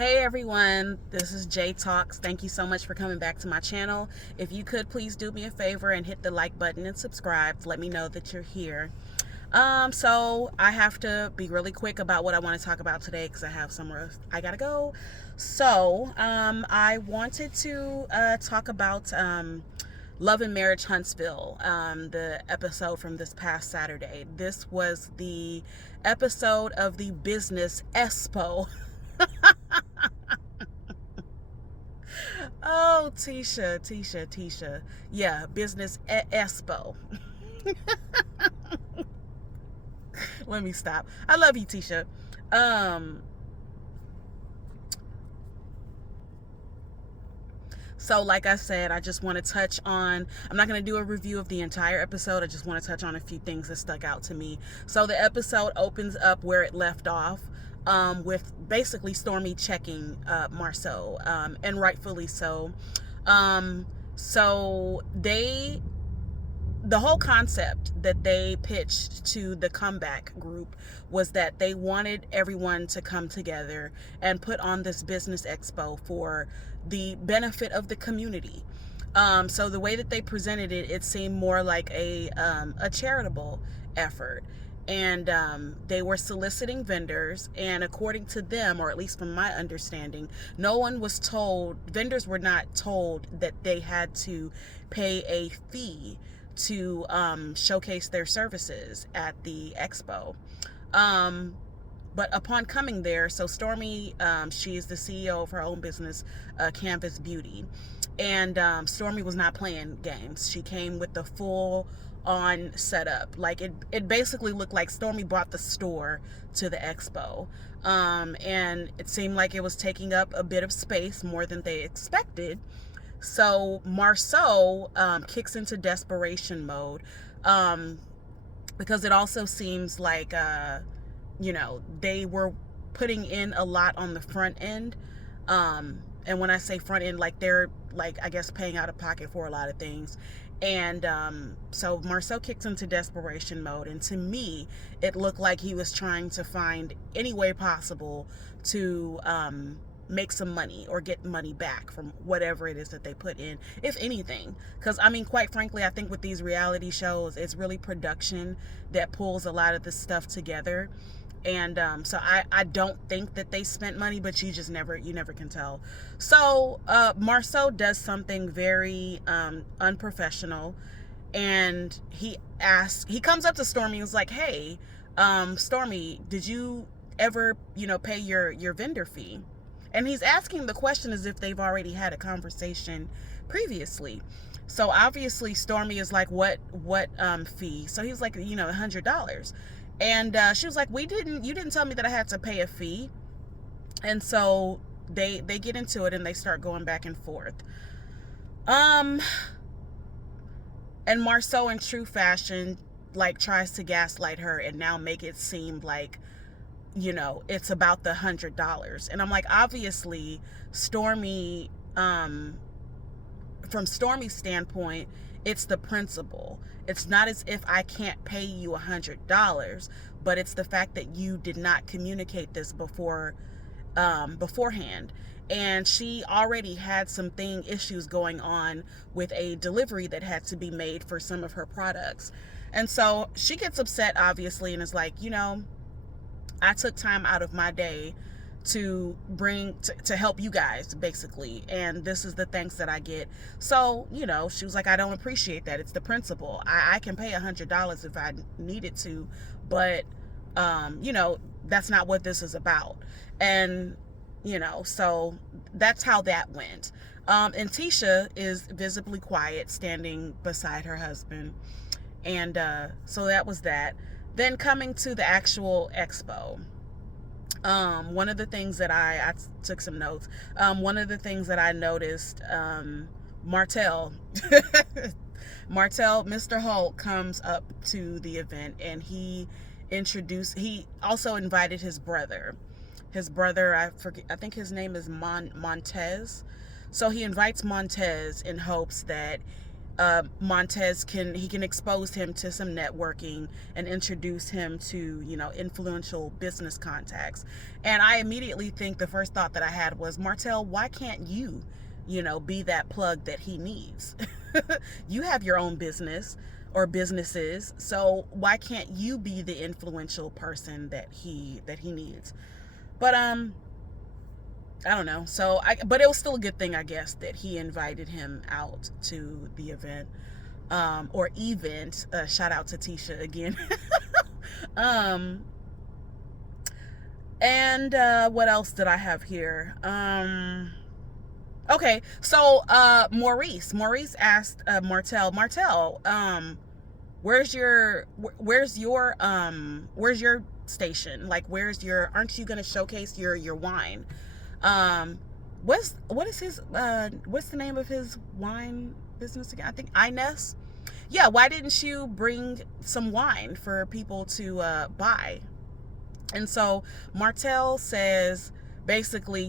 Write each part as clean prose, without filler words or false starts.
Hey everyone, this is Jay Talks. Thank you so much for coming back to my channel. If you could please do me a favor and hit the like button and subscribe to let me know that you're here. So I have to be really quick about what I want to talk about today because I have somewhere I gotta go. I wanted to talk about Love and Marriage Huntsville, the episode from this past Saturday. This was the episode of the Business Expo. Oh, Tisha. Yeah, Business Expo. Let me stop. I love you, Tisha. Um, so like I said, I just want to touch on, I'm not going to do a review of the entire episode. I just want to touch on a few things that stuck out to me. So the episode opens up where it left off. With basically Stormy checking Marceau, and rightfully so. So the whole concept that they pitched to the comeback group was that they wanted everyone to come together and put on this business expo for the benefit of the community. So the way that they presented it, it seemed more like a charitable effort. And they were soliciting vendors, and according to them, or at least from my understanding, vendors were not told that they had to pay a fee to showcase their services at the expo. But upon coming there, so Stormy, she is the CEO of her own business, Canvas Beauty. And Stormy was not playing games. She came with the full on setup. Like it basically looked like Stormy brought the store to the expo. And it seemed like it was taking up a bit of space, more than they expected. So Marceau kicks into desperation mode, because it also seems like they were putting in a lot on the front end. And when I say front end, like they're I guess paying out of pocket for a lot of things. And so Marceau kicked into desperation mode, and to me it looked like he was trying to find any way possible to make some money or get money back from whatever it is that they put in, if anything. Because I mean, quite frankly, I think with these reality shows, it's really production that pulls a lot of this stuff together. And so I don't think that they spent money, but you never can tell. So Marceau does something very unprofessional, and he comes up to Stormy and was like, hey, Stormy, did you ever pay your vendor fee? And he's asking the question as if they've already had a conversation previously. So obviously Stormy is like, what fee? So he was like, $100. And she was like, you didn't tell me that I had to pay a fee. And so they get into it, and they start going back and forth. And Marceau, in true fashion, tries to gaslight her and now make it seem like, it's about the $100. And I'm like, obviously Stormy, from Stormy's standpoint, it's the principle. It's not as if I can't pay you $100, but it's the fact that you did not communicate this beforehand. And she already had some issues going on with a delivery that had to be made for some of her products. And so she gets upset, obviously, and is like, I took time out of my day to help you guys, basically, and this is the thanks that I get. So she was like, I don't appreciate that. It's the principle. I can pay $100 if I needed to, but that's not what this is about. And so that's how that went. And Tisha is visibly quiet, standing beside her husband. And so that was that. Then coming to the actual expo, one of the things that I took some notes. One of the things that I noticed, Mr. Holt comes up to the event, and he also invited his brother. I think his name is Montez. So he invites Montez in hopes that Montez can expose him to some networking and introduce him to, influential business contacts. And I immediately think the first thought that I had was, Martell, why can't you, be that plug that he needs? You have your own business or businesses, so why can't you be the influential person that he needs? But I don't know. But it was still a good thing, I guess, that he invited him out to the event, or event. Shout out to Tisha again. And what else did I have here? Okay, so Maurice asked Martell, where's your station? Like, aren't you gonna showcase your wine? What's the name of his wine business again? I think Ines. Yeah, why didn't you bring some wine for people to buy? And so Martell says, basically,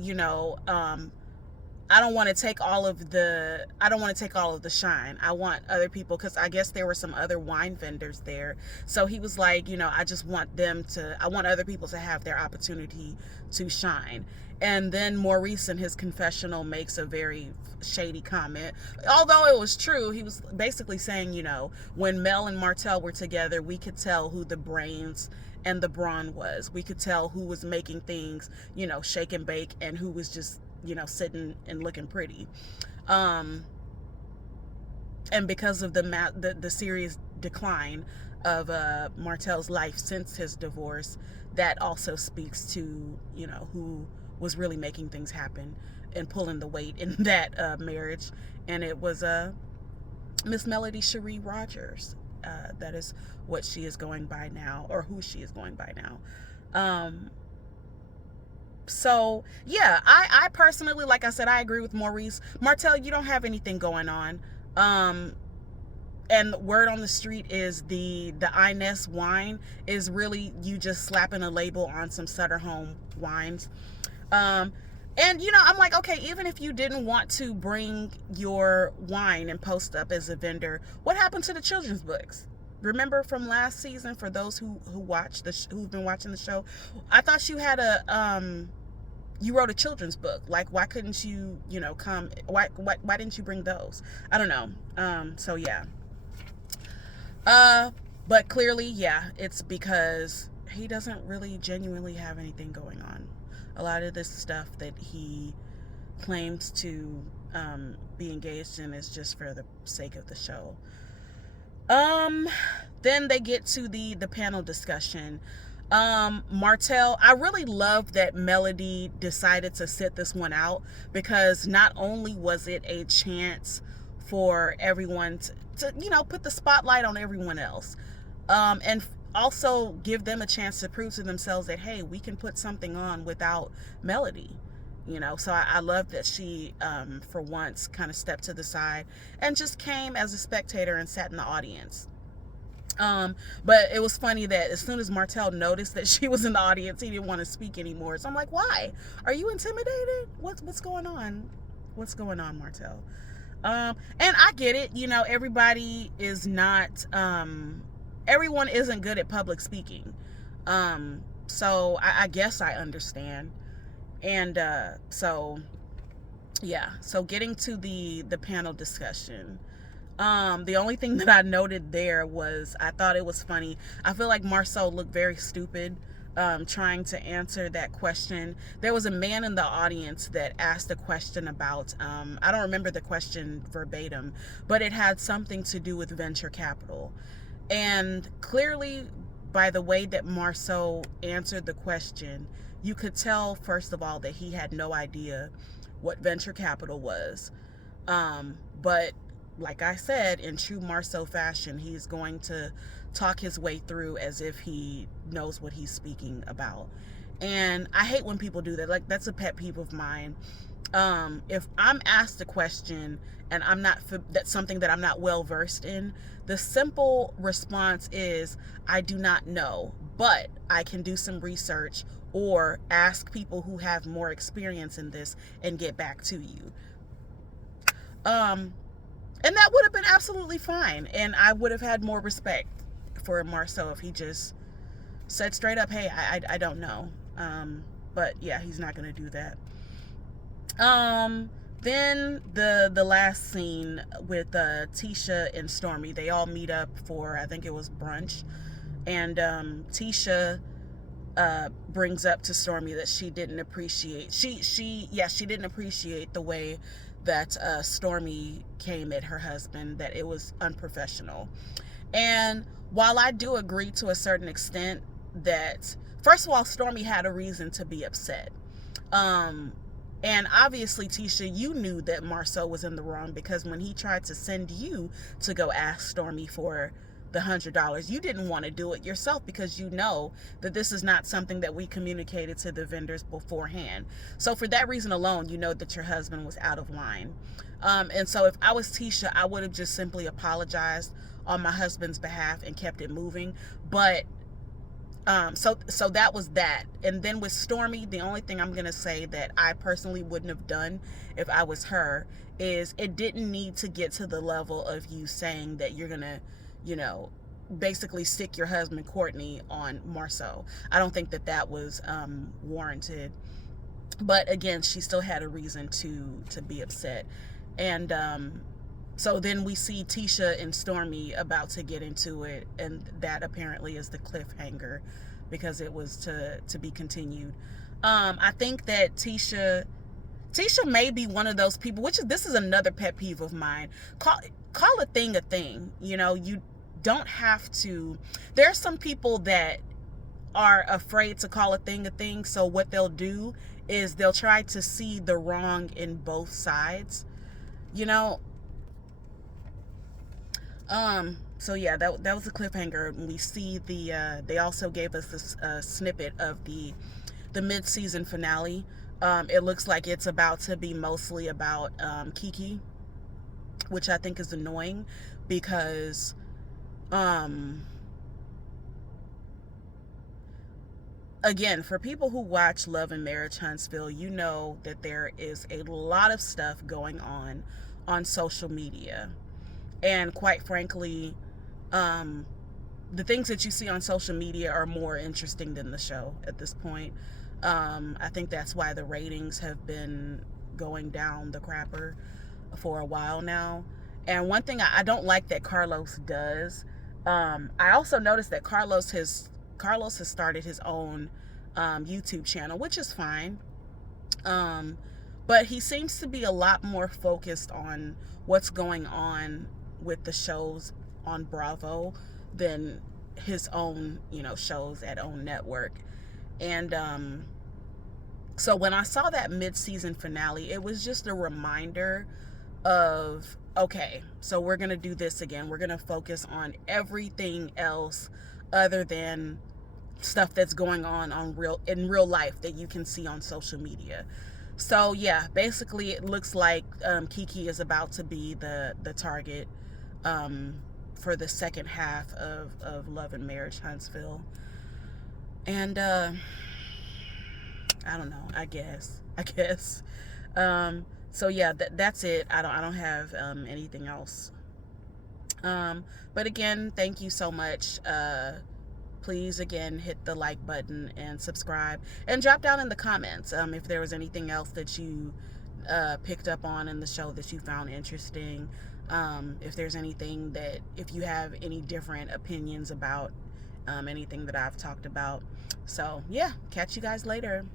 I don't want to take all of the shine. I want other people, because I guess there were some other wine vendors there. So he was like, I want other people to have their opportunity to shine. And then Maurice in his confessional makes a very shady comment. Although it was true, he was basically saying, when Mel and Martell were together, we could tell who the brains and the brawn was. We could tell who was making things, shake and bake, and who was just, sitting and looking pretty. And because of the serious decline of Martell's life since his divorce, that also speaks to, who was really making things happen and pulling the weight in that marriage. And it was Miss Melody Cherie Rogers. That is what she is going by now, or who she is going by now. So yeah, I personally, like I said, I agree with Maurice. Martell, you don't have anything going on. And word on the street is the Ines wine is really you just slapping a label on some Sutter Home wines. And I'm like, okay, even if you didn't want to bring your wine and post up as a vendor, what happened to the children's books? Remember from last season, for those who've been watching the show, I thought you had you wrote a children's book. Like, why couldn't you, come? Why didn't you bring those? I don't know. So yeah. But clearly, yeah, it's because he doesn't really genuinely have anything going on. A lot of this stuff that he claims to be engaged in is just for the sake of the show. Then they get to the panel discussion. Martell, I really love that Melody decided to sit this one out, because not only was it a chance for everyone to put the spotlight on everyone else, and also give them a chance to prove to themselves that, hey, we can put something on without Melody. So I love that she, for once, kind of stepped to the side and just came as a spectator and sat in the audience. But it was funny that as soon as Martell noticed that she was in the audience, he didn't want to speak anymore. So I'm like, why? Are you intimidated? What's going on? What's going on, Martell? And I get it. Everybody is not, everyone isn't good at public speaking. So I guess I understand. And so yeah, so getting to the panel discussion, the only thing that I noted there was, I thought it was funny. I feel like Marceau looked very stupid trying to answer that question. There was a man in the audience that asked a question about, I don't remember the question verbatim, but it had something to do with venture capital. And clearly, by the way that Marceau answered the question, you could tell, first of all, that he had no idea what venture capital was. But like I said, in true Marceau fashion, he's going to talk his way through as if he knows what he's speaking about. And I hate when people do that. Like, that's a pet peeve of mine. If I'm asked a question and that's something that I'm not well versed in, the simple response is, I do not know, but I can do some research or ask people who have more experience in this and get back to you. And that would have been absolutely fine. And I would have had more respect for Marceau if he just said straight up, hey, I don't know. But yeah, he's not going to do that. Then the last scene with Tisha and Stormy, they all meet up for, I think it was brunch. And Tisha brings up to Stormy that she didn't appreciate she didn't appreciate the way that Stormy came at her husband, that it was unprofessional. And while I do agree to a certain extent that, first of all, Stormy had a reason to be upset. And obviously, Tisha, you knew that Marceau was in the wrong, because when he tried to send you to go ask Stormy for the $100, you didn't want to do it yourself, because you know that this is not something that we communicated to the vendors beforehand. So for that reason alone, you know that your husband was out of line. And so if I was Tisha, I would have just simply apologized on my husband's behalf and kept it moving. But so that was that. And then with Stormy, the only thing I'm gonna say that I personally wouldn't have done if I was her is, it didn't need to get to the level of you saying that you're gonna, basically stick your husband Courtney on Marceau. I don't think that was warranted. But again, she still had a reason to be upset. And so then we see Tisha and Stormy about to get into it, and that apparently is the cliffhanger, because it was to be continued. I think that Tisha may be one of those people, this is another pet peeve of mine. Call a thing a thing. You don't have to. There are some people that are afraid to call a thing, so what they'll do is they'll try to see the wrong in both sides. So yeah, that was a cliffhanger. We see they also gave us this snippet of the mid-season finale. It looks like it's about to be mostly about Kiki, which I think is annoying, because again, for people who watch Love and Marriage Huntsville, you know that there is a lot of stuff going on social media. And quite frankly, the things that you see on social media are more interesting than the show at this point. I think that's why the ratings have been going down the crapper for a while now. And one thing I don't like that Carlos does, I also noticed that Carlos has started his own YouTube channel, which is fine. But he seems to be a lot more focused on what's going on with the shows on Bravo than his own, shows at OWN Network. And so when I saw that mid-season finale, it was just a reminder of, okay, so we're going to do this again. We're going to focus on everything else other than stuff that's going on in real life that you can see on social media. So yeah, basically it looks like Kiki is about to be the target for the second half of Love and Marriage Huntsville. And I don't know, I guess. So yeah, that's it. I don't have anything else. But again, thank you so much. Please, again, hit the like button and subscribe, and drop down in the comments if there was anything else that you picked up on in the show that you found interesting. If there's anything if you have any different opinions about anything that I've talked about. So yeah, catch you guys later.